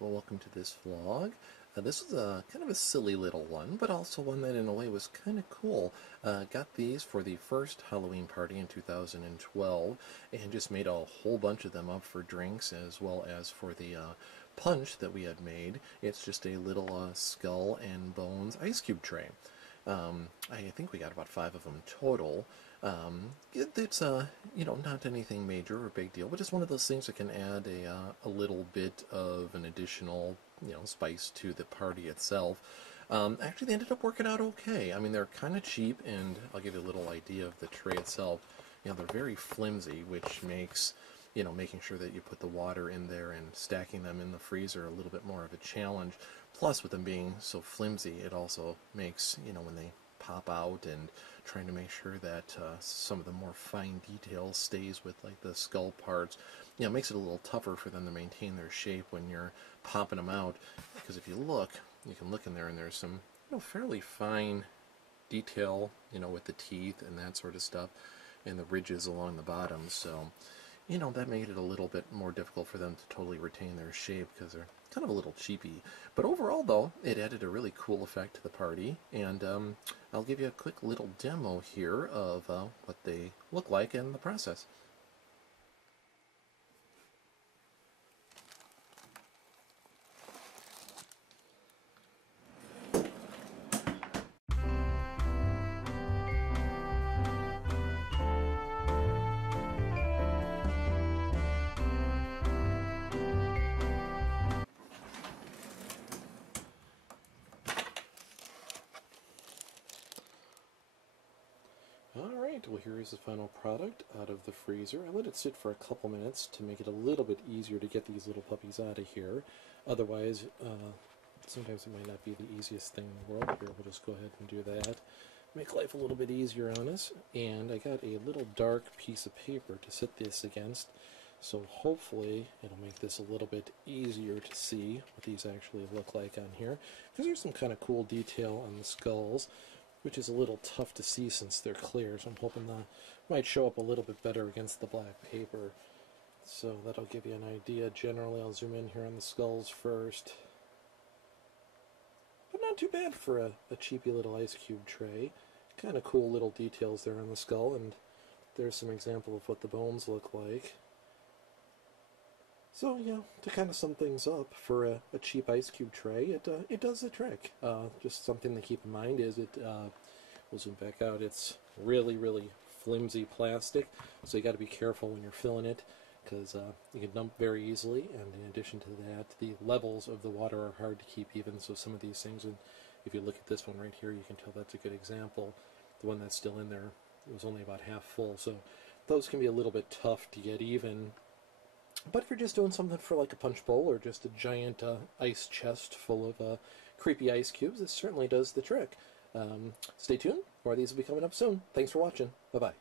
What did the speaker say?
well, welcome to this vlog. This is a kind of a silly little one, but also one that in a way was kind of cool. Got these for the first Halloween party in 2012 and just made a whole bunch of them up for drinks as well as for the punch that we had made. It's just a little skull and bones ice cube tray. I think we got about 5 of them total. It's not anything major or big deal, but just one of those things that can add a little bit of an additional spice to the party itself. Actually, they ended up working out okay. I mean, they're kind of cheap, and I'll give you a little idea of the tray itself. They're very flimsy, which makes making sure that you put the water in there and stacking them in the freezer a little bit more of a challenge. Plus, with them being so flimsy, it also makes, when they pop out and trying to make sure that some of the more fine details stays with like the skull parts, it makes it a little tougher for them to maintain their shape when you're popping them out. Because if you can look in there and there's some fairly fine detail, with the teeth and that sort of stuff, and the ridges along the bottom. So that made it a little bit more difficult for them to totally retain their shape because they're kind of a little cheapy. But overall, though, it added a really cool effect to the party, and I'll give you a quick little demo here of what they look like in the process. Alright, well, here is the final product out of the freezer. I let it sit for a couple minutes to make it a little bit easier to get these little puppies out of here. Otherwise, sometimes it might not be the easiest thing in the world. Here, we'll just go ahead and do that. Make life a little bit easier on us. And I got a little dark piece of paper to sit this against, so hopefully it'll make this a little bit easier to see what these actually look like on here. Because there's some kind of cool detail on the skulls, which is a little tough to see since they're clear, so I'm hoping that might show up a little bit better against the black paper. So that'll give you an idea. Generally, I'll zoom in here on the skulls first. But not too bad for a cheapy little ice cube tray. Kind of cool little details there on the skull, and there's some example of what the bones look like. So, to kind of sum things up, for a cheap ice cube tray, it does the trick. Just something to keep in mind is we'll zoom back out, it's really, really flimsy plastic, so you got to be careful when you're filling it, because you can dump very easily, and in addition to that, the levels of the water are hard to keep even, so some of these things, and if you look at this one right here, you can tell that's a good example. The one that's still in there, it was only about half full, so those can be a little bit tough to get even. But if you're just doing something for like a punch bowl or just a giant ice chest full of creepy ice cubes, this certainly does the trick. Stay tuned, more of these will be coming up soon. Thanks for watching. Bye-bye.